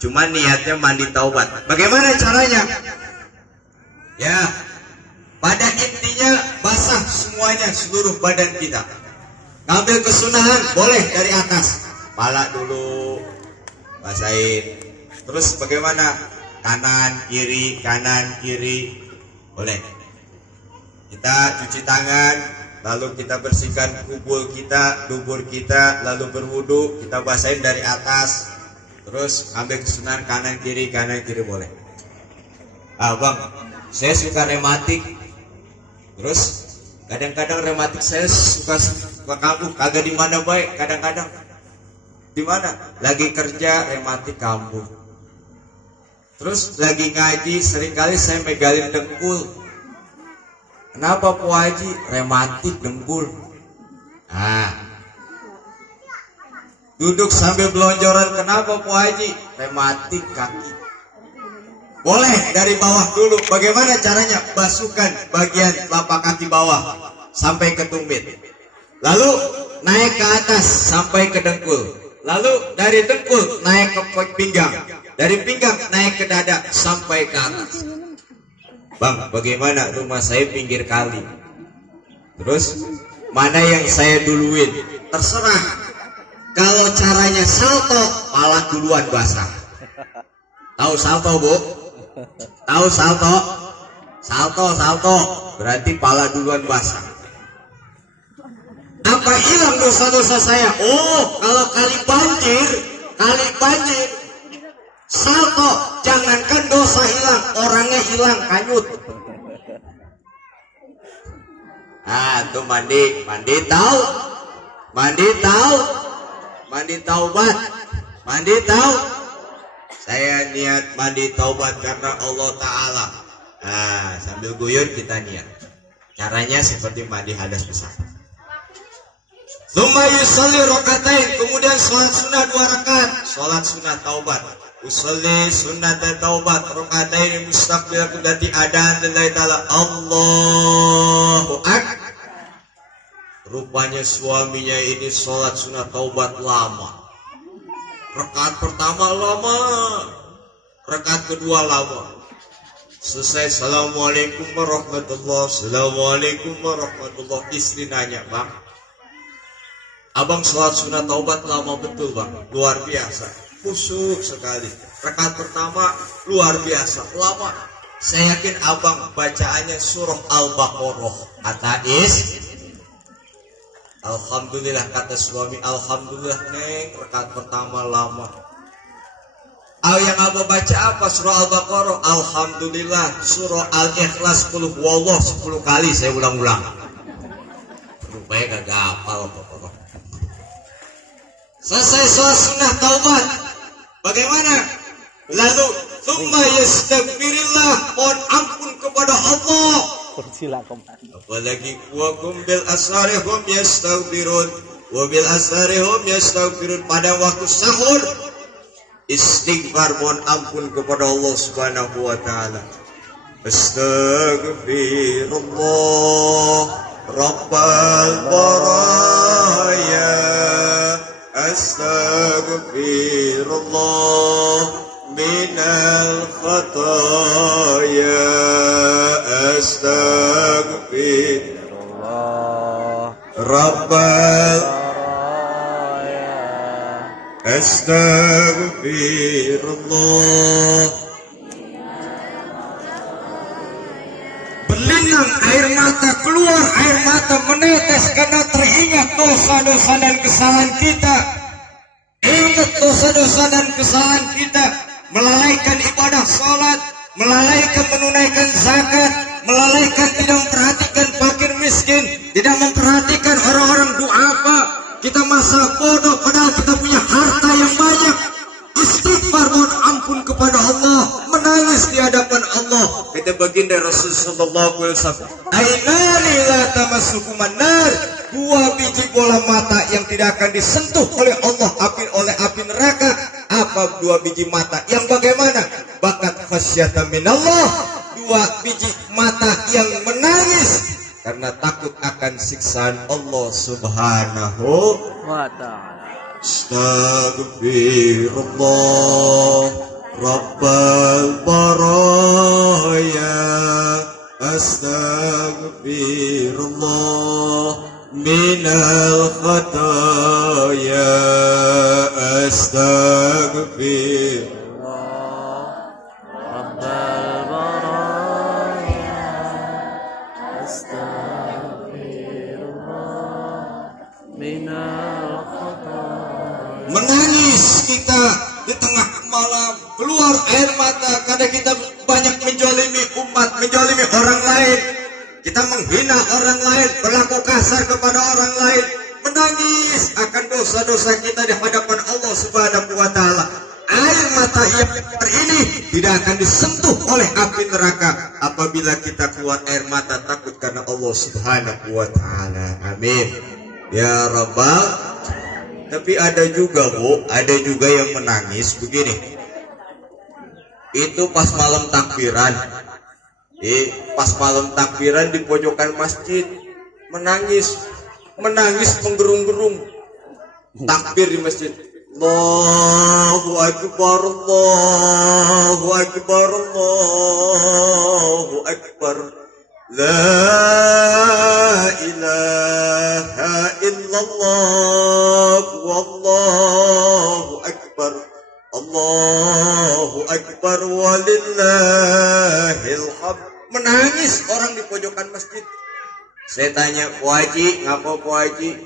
Cuma niatnya mandi taubat. Bagaimana caranya? Ya, pada intinya basah semuanya, seluruh badan kita. Ngambil kesunahan boleh dari atas, kepala dulu basahin. Terus bagaimana? Kanan kiri boleh. Kita cuci tangan, lalu kita bersihkan kubul kita, dubur kita, lalu berwudu, kita basahin dari atas. Terus ambil kesunahan kanan kiri boleh. Bang, saya suka rematik. Terus kadang-kadang rematik saya suka kambuh, kagak di mana baik. Kadang-kadang di mana? Lagi kerja rematik kambuh. Terus lagi ngaji seringkali saya megalin dengkul. Kenapa Pak Haji? Rematik dengkul. Duduk sambil belonjoran, kenapa Pak Haji? Rematik kaki. Boleh dari bawah dulu. Bagaimana caranya? Basuhkan bagian telapak kaki bawah sampai ke tumit. Lalu naik ke atas sampai ke dengkul. Lalu dari dengkul naik ke pinggang. Dari pinggang naik ke dada sampai ke atas. Bang, bagaimana? Rumah saya pinggir kali. Terus mana yang saya duluin? Terserah. Kalau caranya salto, pala duluan basah. Tahu salto, Bu? Tahu salto? Salto. Berarti pala duluan basah. Apa hilang dosa-dosa saya? Oh, kalau kali banjir. Salto, jangankan dosa hilang, orangnya hilang, kanyut. Tuh mandi tahu? Mandi taubat. Mandi tahu? Saya niat mandi taubat karena Allah Ta'ala. Sambil guyur kita niat. Caranya seperti mandi hadas besar. Tsumma yusalli rakatain, kemudian sholat sunnah 2 rakaat. Sholat sunnah taubat. Usolli sunnah taubat rakatain mustaqbil qudati adan lillahi ta'ala. Allahu akbar. Rupanya suaminya ini sholat sunnah taubat lama. Rakaat pertama lama, rakaat kedua lama. Selesai assalamualaikum warahmatullah, assalamualaikum warahmatullah. Istri nanya, Bang, abang sholat sunnah taubat lama betul Bang? Luar biasa, khusyuk sekali. Rakaat pertama luar biasa lama. Saya yakin abang bacaannya surah Al-Baqarah. Atais. Alhamdulillah, kata suami, alhamdulillah neng, rakaat pertama lama. Yang abang baca apa? Surah Al-Baqarah. Alhamdulillah. Surah Al-Ikhlas 10 wallah 10 kali saya ulang-ulang. Rupanya gak hafal Baqarah. Selesai sholat sunnah taubat. Bagaimana? Lalu tsumma yastaghfirillah, mohon ampun kepada Allah. Apalagi wa bil asharihum yastaghfirun, wa bil asharihum yastaghfirun, pada waktu sahur istighfar, mohon ampun kepada Allah Subhanahu wa taala. Astaghfirullah rabbal baraya, astaghfirullah minal khataya, astaghfirullah rabbal astaghfirullah. Berlinang air mata, keluar air mata menetes karena teringat dosa-dosa dan kesalahan kita. Ingat dosa-dosa dan kesalahan kita, melalaikan ibadah sholat, melalaikan menunaikan zakat, melalaikan tidak memperhatikan fakir miskin, tidak memperhatikan orang-orang duafa. Kita masa bodoh padahal kita punya harta yang banyak. Istighfar, mohon ampun kepada Allah, menangis di hadapan Allah. Kata baginda Rasul sallallahu alaihi wasallam, ainani la tamassukuman nar, 2 biji bola mata yang tidak akan disentuh oleh Allah oleh api neraka. Apa 2 biji mata yang bagaimana? Bakat khasyatan minallah, 2 biji mata yang menangis karena takut akan siksaan Allah Subhanahu wa ta'ala. Astaghfirullah Rabbal baraya. Astaghfirullah minal khataya. Astaghfirullah Rabbal baraya. Astaghfirullah minal khataya. Menangis kita di tengah malam, keluar air mata karena kita banyak menjolimi umat, menjolimi orang lain. Kita menghina orang lain, berlaku kasar kepada orang lain, menangis akan dosa-dosa kita di hadapan Allah Subhanahu wa taala. Air mata yang ini tidak akan disentuh oleh api neraka apabila kita keluar air mata takut karena Allah Subhanahu wa taala. Amin. Ya Rabbal. Tapi ada juga Bu, ada juga yang menangis begini. Itu pas malam takbiran. Pas malam takbiran di pojokan masjid menangis menggerung-gerung. Takbir di masjid. Allahu Akbar, Allahu Akbar, Allahu Akbar. La ilaha illallah wallahu akbar. Allahu akbar walillahil hamd. Menangis orang di pojokan masjid. Saya tanya, "Pak Haji, ngapa Pak Haji?"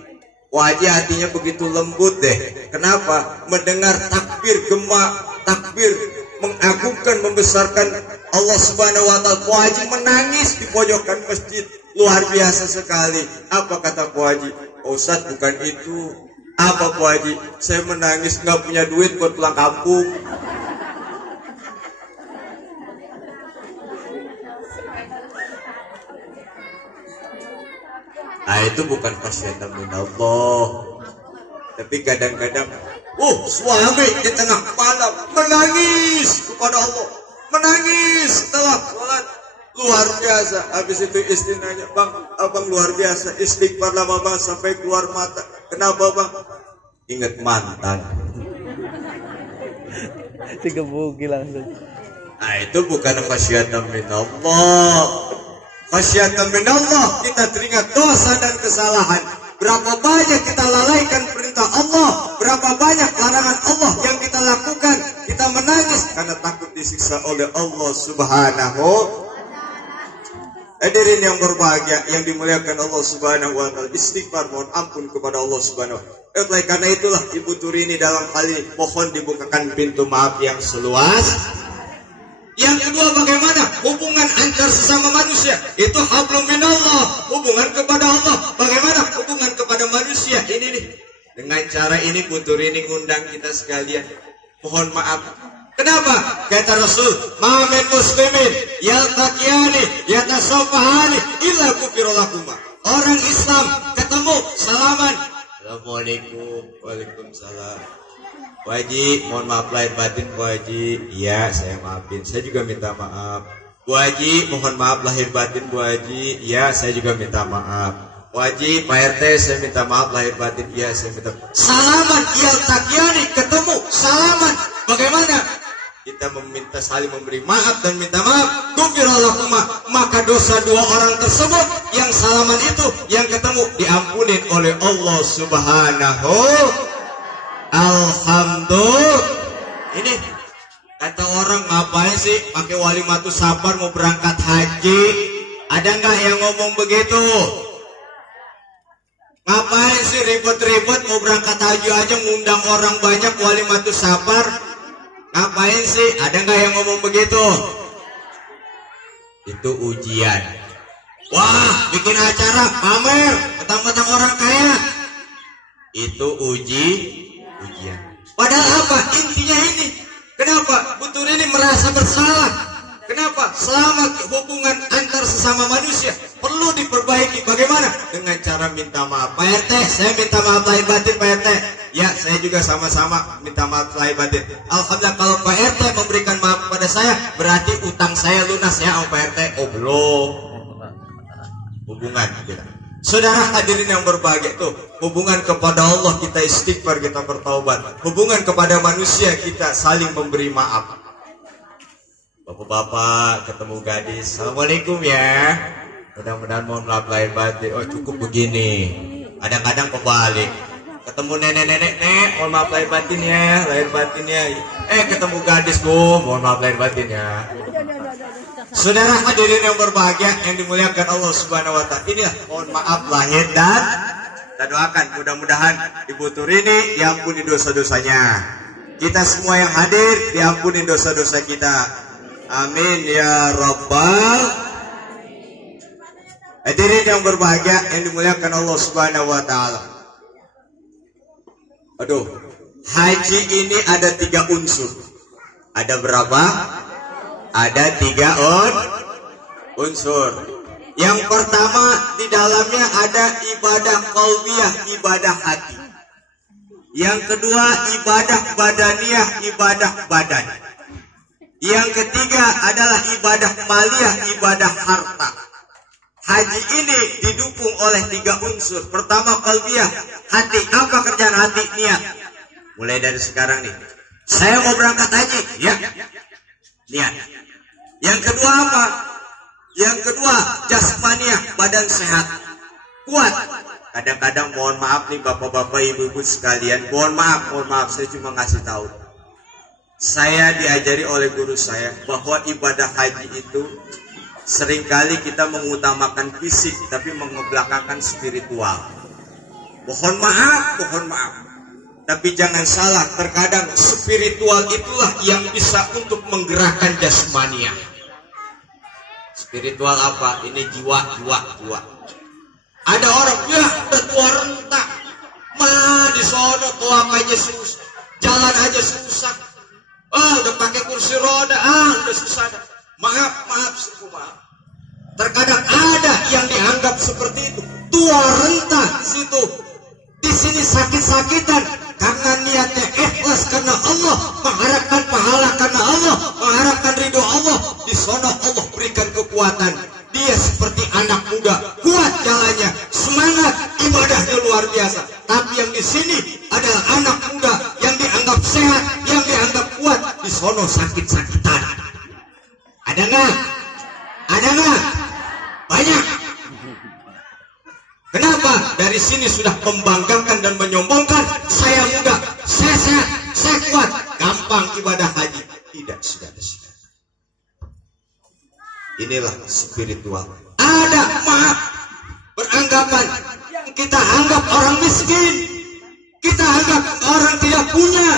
Pak Haji hatinya begitu lembut deh. Kenapa? Mendengar takbir gema, takbir mengagungkan, membesarkan Allah Subhanahu wa taala. Pak Haji menangis di pojokan masjid. Luar biasa sekali. Apa kata Pak Haji? Ustaz, bukan itu. Apa Pak Haji? Saya menangis nggak punya duit buat pulang kampung. Itu bukan khasyatan minallah. Tapi kadang-kadang suami di tengah malam menangis kepada Allah, menangis setelah sholat. Luar biasa. Habis itu istri nanya, "Bang, abang luar biasa istighfar lama bang sampai keluar mata. Kenapa bang?" Ingat mantan. Digebuki langsung. Itu bukan khasyatan minallah. Khasyatan minallah, kita teringat dosa dan kesalahan. Berapa banyak kita lalaikan perintah Allah, berapa banyak larangan Allah yang kita lakukan. Kita menangis karena takut disiksa oleh Allah Subhanahu. Hadirin yang berbahagia, yang dimuliakan Allah Subhanahu wa taala, istighfar, mohon ampun kepada Allah Subhanahu wa taala. Oleh karena itulah Ibu Turini dalam hal ini mohon dibukakan pintu maaf yang seluas. Yang kedua, bagaimana hubungan antar sesama manusia? Itu hablum minallah, hubungan kepada Allah. Bagaimana hubungan kepada manusia? Ini nih. Dengan cara ini Bu Turini ngundang kita sekalian. Mohon maaf. Kenapa? Kata Rasul, "Ma min muslimin yaltaqiyani yatasafahani illa kufirulakuma." Orang Islam ketemu salaman. Assalamualaikum. Waalaikumsalam. Pak Haji, mohon maaf lahir batin Pak Haji. Iya, saya maafin. Saya juga minta maaf. Bu Haji, mohon maaf lahir batin Bu Haji. Iya, saya juga minta maaf. Bu Haji, Pak RT, saya minta maaf lahir batin. Iya, saya minta maaf. Salaman, yaltaqiyani, ketemu, salaman. Bagaimana? Kita meminta saling memberi maaf dan minta maaf. Gufirallahumma, maka dosa dua orang tersebut yang salaman itu, yang ketemu, diampunin oleh Allah Subhanahu. Alhamdulillah. Ini kata orang, ngapain sih pakai walimatus safar mau berangkat haji? Ada nggak yang ngomong begitu? Ngapain sih ribet-ribet mau berangkat haji aja ngundang orang banyak walimatus safar? Ngapain sih? Ada nggak yang ngomong begitu? Itu ujian. Wah, bikin acara pamer, mentang-mentang orang kaya. Itu ujian. Padahal apa? Intinya ini. Kenapa? Bu Turini merasa bersalah. Kenapa? Selama hubungan antar sesama manusia perlu diperbaiki. Bagaimana? Dengan cara minta maaf. Pak RT, saya minta maaf lahir batin Pak RT. Ya, saya juga sama-sama minta maaf lahir batin. Alhamdulillah, kalau Pak RT memberikan maaf kepada saya, berarti utang saya lunas ya sama Pak RT. Oh belum. Hubungan kita. Saudara hadirin yang berbahagia tuh, hubungan kepada Allah kita istighfar, kita bertaubat. Hubungan kepada manusia kita saling memberi maaf. Bapak-bapak ketemu gadis, assalamualaikum ya. Mudah-mudahan mohon maaf lahir batin. Oh cukup begini. Kadang-kadang kebalik. Ketemu nenek-nenek, nek, mohon maaf lahir batin ya, lahir batin ya. Ketemu gadis, bu, mohon maaf lahir batin ya. Saudara hadirin yang berbahagia yang dimuliakan Allah Subhanahu wa taala. Inilah mohon maaf lahir dan kita doakan mudah-mudahan Ibu Turini diampuni dosa-dosanya. Kita semua yang hadir diampuni dosa-dosa kita. Amin ya rabbal. Hadirin yang berbahagia yang dimuliakan Allah Subhanahu wa taala. Aduh, haji ini ada 3 unsur. Ada berapa? Ada 3 unsur. Yang pertama di dalamnya ada ibadah qalbiyah, ibadah hati. Yang kedua ibadah badaniyah, ibadah badan. Yang ketiga adalah ibadah maliyah, ibadah harta. Haji ini didukung oleh 3 unsur. Pertama qalbiyah, hati. Apa kerjaan hati? Niat. Mulai dari sekarang nih, saya mau berangkat haji, ya. Niat. Yang kedua apa? Yang kedua jasmaniah, badan sehat, kuat. Kadang-kadang mohon maaf nih bapak-bapak, ibu-ibu sekalian, mohon maaf, saya cuma ngasih tahu. Saya diajari oleh guru saya bahwa ibadah haji itu seringkali kita mengutamakan fisik tapi mengebelakangkan spiritual. Mohon maaf. Tapi jangan salah, terkadang spiritual itulah yang bisa untuk menggerakkan jasmania. Spiritual apa? Ini jiwa. Ada orang, ya udah tua renta, di sono tua aja susah, jalan aja susah. Udah pakai kursi roda, udah susah. Maaf. Terkadang ada yang dianggap seperti itu, tua renta di situ. Di sini sakit-sakitan karena niatnya ikhlas karena Allah, mengharapkan pahala karena Allah, mengharapkan ridho Allah. Di sana Allah berikan kekuatan. Dia seperti anak muda, kuat jalannya, semangat, ibadahnya luar biasa. Tapi yang di sini adalah anak muda yang dianggap sehat, yang dianggap kuat, di sana sakit-sakitan. Ada nggak? Banyak. Kenapa? Dari sini sudah membanggakan dan menyombongkan, saya muda, saya sehat, saya kuat, gampang ibadah haji. Tidak, sudah. Inilah spiritual. Ada beranggapan yang kita anggap orang miskin, kita anggap orang tidak punya,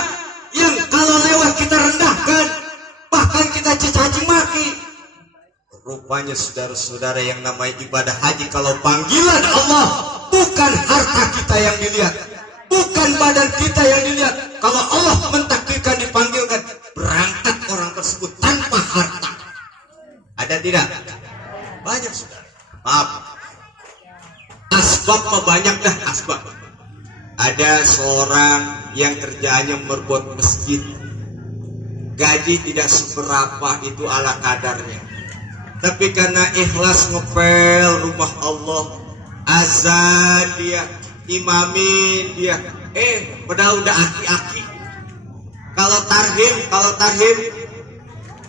yang kalau lewat kita rendahkan, bahkan kita caci maki. Rupanya saudara-saudara yang namanya ibadah haji, kalau panggilan Allah, bukan harta kita yang dilihat, bukan badan kita yang dilihat. Kalau Allah mentakdirkan dipanggilkan, berangkat orang tersebut tanpa harta. Ada tidak? Banyak saudara. Maaf. Asbab mah banyak dah asbab. Ada seorang yang kerjaannya membuat masjid. Gaji tidak seberapa, itu ala kadarnya. Tapi karena ikhlas ngepel rumah Allah, azan dia, imamin dia, padahal udah aki-aki. Kalau tarhim,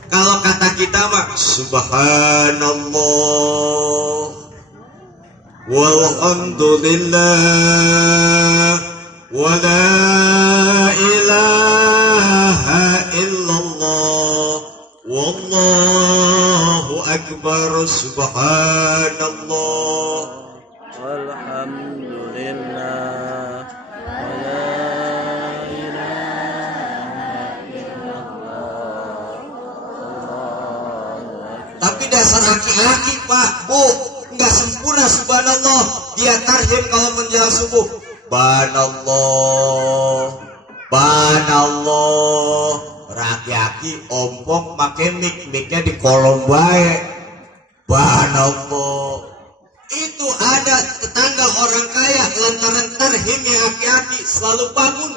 kalau kata kita mah subhanallah walhamdulillah wa la ilaha illallah wallahu akbar subhanallah walhamdulillah wa la ilaha illallah. Tapi dasar laki-laki Pak, Bu, nggak sempurna subhanallah. Dia tarhim kalau menjelang subuh, banallah. Laki-laki ompong pakai mic-nya di kolom baik, banallah. Itu ada tetangga orang kaya lantaran tarhimnya aki-aki selalu bangun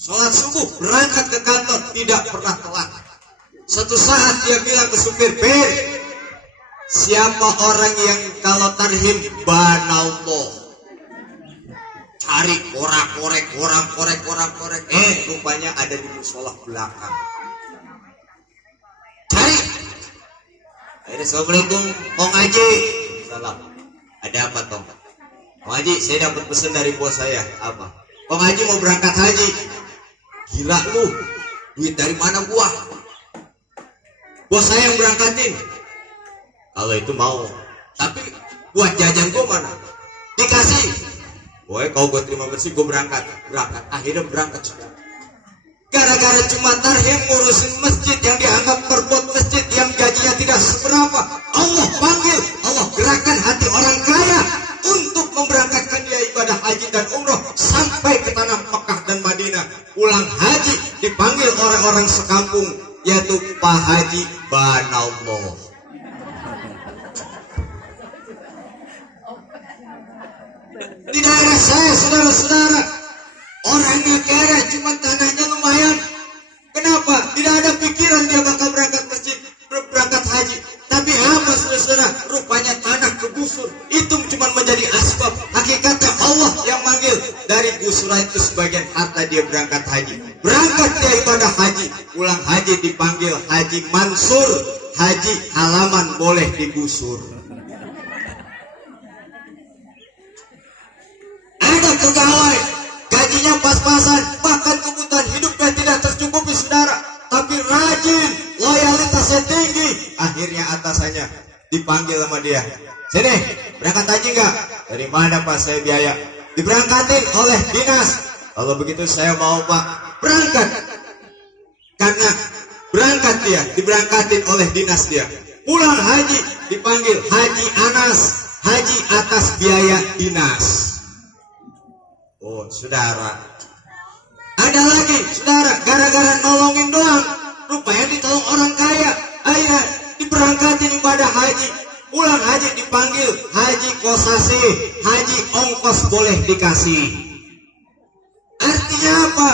sholat subuh, berangkat ke kantor, tidak pernah telat. Suatu saat dia bilang ke supir, "Bir, Siapa orang yang kalau tarhim banallah, cari korek-korek, rupanya ada di musola belakang. Cari. Akhirnya assalamualaikum, Kong Haji. Salam. Ada apa Tong? Kong Haji, saya dapat pesan dari bos saya. Apa? Kong Haji mau berangkat haji. Gila lu, duit dari mana gua? Bos saya yang berangkatin. Kalau itu mau, tapi buat jajan gua mana? Dikasih. Boy, kau gua terima bersih, gua berangkat. Akhirnya berangkat sudah. Gara-gara cuma tarhim ngurusin masjid yang dianggap berbuat masjid yang gajinya tidak seberapa, Allah panggil, Allah gerakan hati orang kaya untuk memberangkatkan dia ibadah haji dan umroh sampai ke tanah Mekah dan Madinah. Pulang haji dipanggil orang-orang sekampung, yaitu Pak Haji Banallah. Di daerah saya, saudara-saudara, orangnya kere, cuma tanahnya lumayan. Kenapa? Tidak ada pikiran dia bakal berangkat masjid, berangkat haji. Tapi apa saudara-saudara? Rupanya tanah kegusur. Itu cuma menjadi asbab. Hakikatnya Allah yang manggil. Dari gusuran itu sebagian harta dia berangkat haji. Berangkat dia ibadah haji. Pulang haji dipanggil Haji Mansur. Haji halaman boleh digusur. Ada pegawai, gajinya pas-pasan, bahkan kebutuhan hidupnya tidak tercukupi saudara, tapi rajin, loyalitasnya tinggi. Akhirnya atasannya dipanggil sama dia, sini berangkat haji enggak? Dari mana Pak? Saya biaya. Diberangkatin oleh dinas. Kalau begitu saya mau Pak. Berangkat. Karena berangkat dia, diberangkatin oleh dinas dia. Pulang haji dipanggil Haji Anas, haji atas biaya dinas. Oh saudara, ada lagi saudara, gara-gara nolongin doang, rupanya ditolong orang kaya. Akhirnya diberangkatin ibadah haji. Pulang haji dipanggil Haji Kosasi, haji ongkos boleh dikasih. Artinya apa?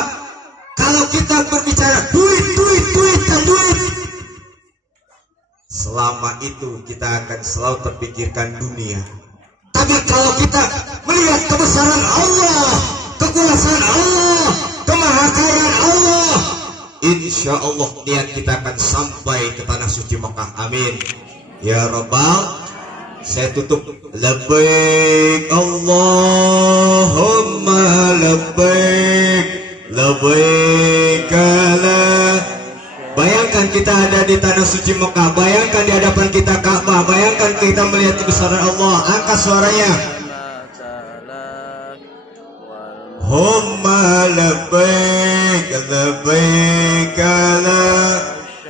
Kalau kita berbicara duit, selama itu kita akan selalu terpikirkan dunia. Tapi kalau kita melihat kebesaran Allah, kekuasaan Allah, kemahakayaan Allah, insya Allah niat kita akan sampai ke tanah suci Mekah. Amin ya Rabbal. Saya tutup. Labbaik Allahumma labbaik, labbaik la. Bayangkan kita ada di tanah suci Mekah, bayangkan di hadapan kita Ka'bah, bayangkan kita melihat kebesaran Allah. Angkat suaranya. Humma labbaik, labbaik la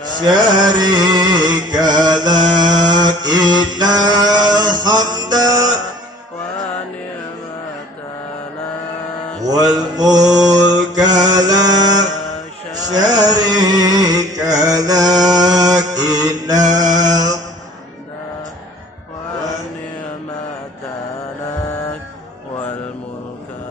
syarika lak, innal hamda wal mulka la syarika lak, innal wa ni'mata lak wal mulka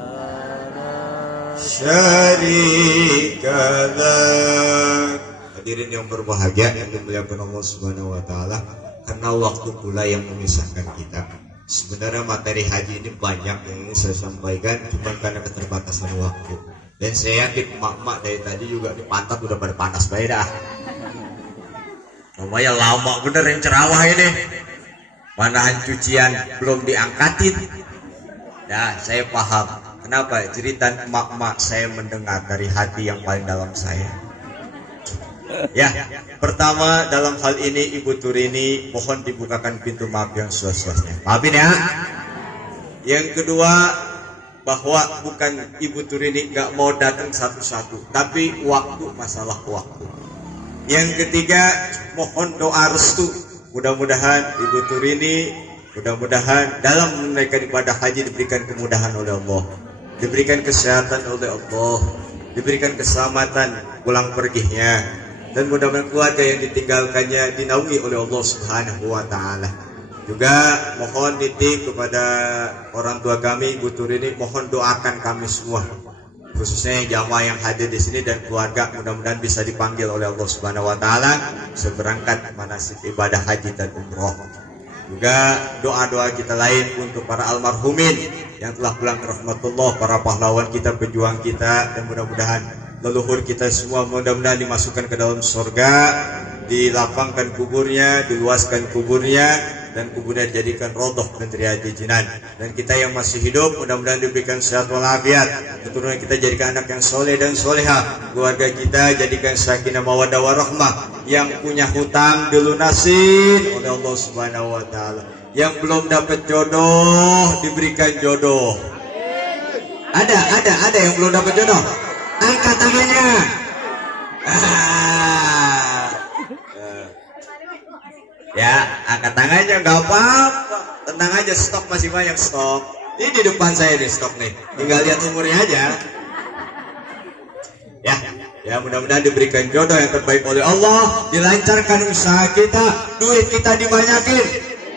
syarika lak. Hadirin yang berbahagia yang dimuliakan Allah Subhanahu wa taala, karena waktu pula yang memisahkan kita. Sebenarnya materi haji ini banyak yang ingin saya sampaikan, cuma karena keterbatasan waktu. Dan saya yakin emak-emak dari tadi juga di pantat udah pada panas baik dah. Namanya lama bener yang ceramah ini. Manahan cucian belum diangkatin. Nah, saya paham kenapa cerita emak-emak saya mendengar dari hati yang paling dalam saya. Ya, pertama dalam hal ini Ibu Turini mohon dibukakan pintu maaf yang seluas-luasnya. Maafin ya. Yang kedua, bahwa bukan Ibu Turini nggak mau datang satu-satu, tapi waktu, masalah waktu. Yang ketiga, mohon doa restu. Mudah-mudahan Ibu Turini, mudah-mudahan dalam menunaikan ibadah haji diberikan kemudahan oleh Allah, diberikan kesehatan oleh Allah, diberikan keselamatan pulang perginya, dan mudah-mudahan keluarga yang ditinggalkannya dinaungi oleh Allah Subhanahu wa taala. Juga mohon nitip kepada orang tua kami, Ibu Turini, mohon doakan kami semua, khususnya yang jamaah yang hadir di sini dan keluarga, mudah-mudahan bisa dipanggil oleh Allah Subhanahu wa taala seberangkat manasik ibadah haji dan umroh. Juga doa-doa kita lain untuk para almarhumin yang telah pulang ke rahmatullah, para pahlawan kita, pejuang kita, dan mudah-mudahan leluhur kita semua mudah-mudahan dimasukkan ke dalam surga, dilapangkan kuburnya, diluaskan kuburnya, dan kuburnya dijadikan rodoh dan riyadhil jinan. Dan kita yang masih hidup mudah-mudahan diberikan sehat walafiat, keturunan kita jadikan anak yang soleh dan soleha, keluarga kita jadikan sakinah mawaddah warahmah, yang punya hutang dilunasin oleh Allah Subhanahu wa taala, yang belum dapat jodoh diberikan jodoh. Ada yang belum dapat jodoh, angkat tangannya. Ya, angkat tangannya nggak apa-apa. Tenang aja, stok masih banyak stok. Ini di depan saya nih stok nih. Tinggal lihat umurnya aja. Ya mudah-mudahan diberikan jodoh yang terbaik oleh Allah, dilancarkan usaha kita, duit kita dibanyakin,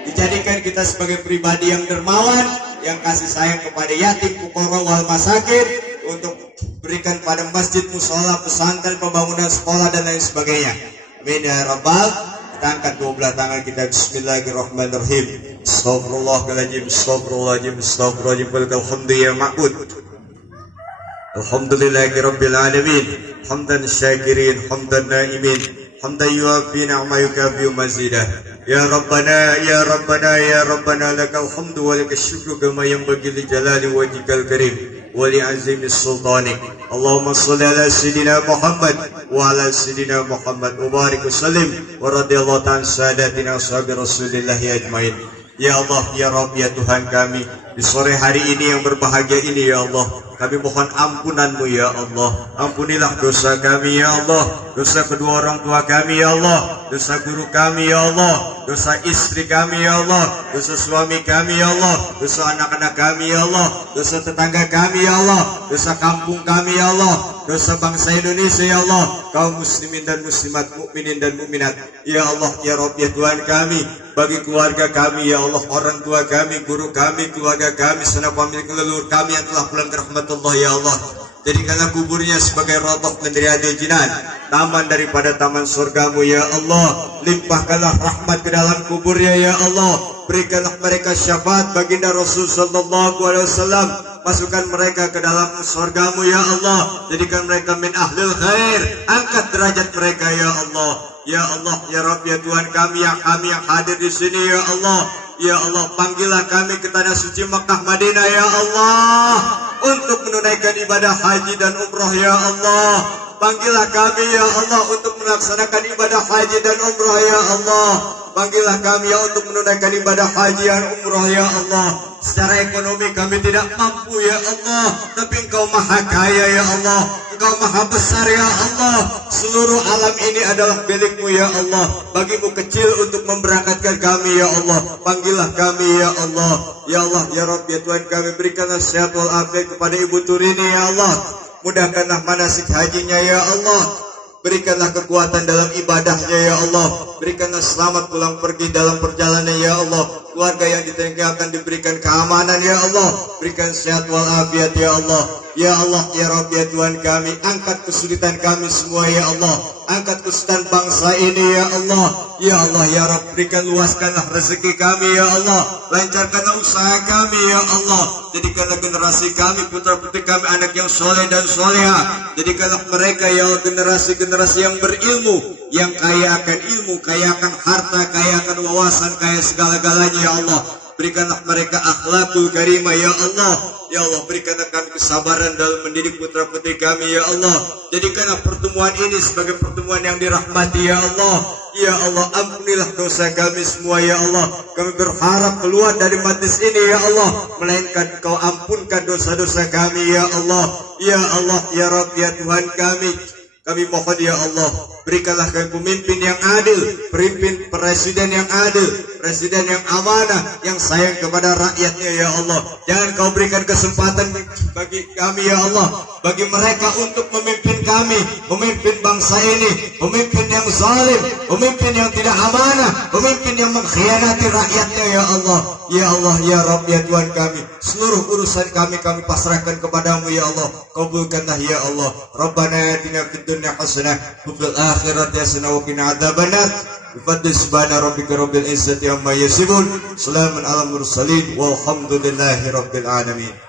dijadikan kita sebagai pribadi yang dermawan, yang kasih sayang kepada yatim, fuqara wal masakin, untuk berikan pada masjid, musola, pesantren, pembangunan sekolah dan lain sebagainya. Amin ya rabbal. Kita angkat dua belah tangan kita. Bismillahirrahmanirrahim. Astagfirullahaladzim, astagfirullahaladzim, astagfirullahaladzim. Walhamdu ya ma'bud. Alhamdulillahi rabbil alamin. Hamdan syakirin, hamdan naimin, hamdan yuafi ni'ma yukafi mazidah. Ya Rabbana, ya Rabbana, ya Rabbana, lakal hamdu wa lakal syukru kama yanbaghi li jalali wajhikal karim wa li azimi sultanik. Allahumma shalli ala sayyidina Muhammad wa ala sayyidina Muhammad wa barik wa sallim wa radhiyallahu ta'ala sadatina ashabi Rasulillah ajmain. Ya Allah, ya Rabb, ya Tuhan kami, di sore hari ini yang berbahagia ini ya Allah, kami mohon ampunan-Mu ya Allah. Ampunilah dosa kami ya Allah, dosa kedua orang tua kami ya Allah, dosa guru kami ya Allah, dosa istri kami ya Allah, dosa suami kami ya Allah, dosa anak-anak kami ya Allah, dosa tetangga kami ya Allah, dosa kampung kami ya Allah, dosa bangsa Indonesia ya Allah, kaum muslimin dan muslimat, mukminin dan mukminat ya Allah, ya Rabb, ya Tuhan kami, bagi keluarga kami ya Allah, orang tua kami, guru kami, keluarga kami, sanak famili, leluhur kami yang telah pulang ke rahmatullah ya Allah, jadikanlah kuburnya sebagai rodoh dan riyadhil jinan, taman daripada taman surgamu ya Allah. Limpahkanlah rahmat ke dalam kuburnya ya Allah, berikanlah mereka syafaat baginda Rasul sallallahu alaihi wasallam, masukkan mereka ke dalam surgamu ya Allah, jadikan mereka min ahlil khair, angkat derajat mereka ya Allah. Ya Allah, ya Rabb, ya Tuhan kami yang hadir di sini ya Allah. Ya Allah, panggillah kami ke tanah suci Makkah Madinah ya Allah, untuk menunaikan ibadah haji dan umrah ya Allah. Panggillah kami ya Allah untuk melaksanakan ibadah haji dan umrah ya Allah. Panggillah kami ya untuk menunaikan ibadah haji dan umrah ya Allah. Secara ekonomi kami tidak mampu ya Allah, tapi Engkau maha kaya ya Allah, Engkau maha besar ya Allah. Seluruh alam ini adalah milik-Mu ya Allah, bagimu kecil untuk memberangkatkan kami ya Allah. Panggillah kami ya Allah. Ya Allah, ya Rabb, ya Tuhan kami, berikanlah sehat walafiat kepada Ibu Turini ya Allah. Mudahkanlah manasik hajinya ya Allah, berikanlah kekuatan dalam ibadahnya ya Allah, berikanlah selamat pulang pergi dalam perjalanan ya Allah. Keluarga yang ditinggalkan diberikan keamanan ya Allah, berikan sehat walafiat ya Allah. Ya Allah, ya Rabb, ya Tuhan kami, angkat kesulitan kami semua ya Allah, angkat kesulitan bangsa ini ya Allah. Ya Allah, ya Rabb, berikan luaskanlah rezeki kami ya Allah, lancarkanlah usaha kami ya Allah, jadikanlah generasi kami, putra-putri kami anak yang soleh dan soleha, jadikanlah mereka ya Allah generasi-generasi yang berilmu, yang kaya akan ilmu, kaya akan harta, kaya akan wawasan, kaya segala-galanya ya Allah. Berikanlah mereka akhlakul karimah ya Allah. Ya Allah, berikanlah kami kesabaran dalam mendidik putra-putri kami ya Allah. Jadikanlah pertemuan ini sebagai pertemuan yang dirahmati ya Allah. Ya Allah, ampunilah dosa kami semua ya Allah. Kami berharap keluar dari majlis ini ya Allah, melainkan Kau ampunkan dosa-dosa kami ya Allah. Ya Allah, ya Rabb, ya Tuhan kami mohon ya Allah, berikanlah kami pemimpin yang adil, pemimpin presiden yang adil, presiden yang amanah, yang sayang kepada rakyatnya ya Allah. Jangan Kau berikan kesempatan bagi kami ya Allah, bagi mereka untuk memimpin kami, memimpin bangsa ini, pemimpin yang zalim, pemimpin yang tidak amanah, pemimpin yang mengkhianati rakyatnya ya Allah. Ya Allah, ya Rabb, ya Tuhan kami, seluruh urusan kami pasrahkan kepadamu ya Allah. Kabulkanlah ya Allah. Rabbana atina fid dunya hasanah wa fil akhirati hasanah wa qina adzabannar. Bifadli subhana rabbika rabbil izzati amma yasifun. Salamun ala mursalin walhamdulillahi rabbil alamin.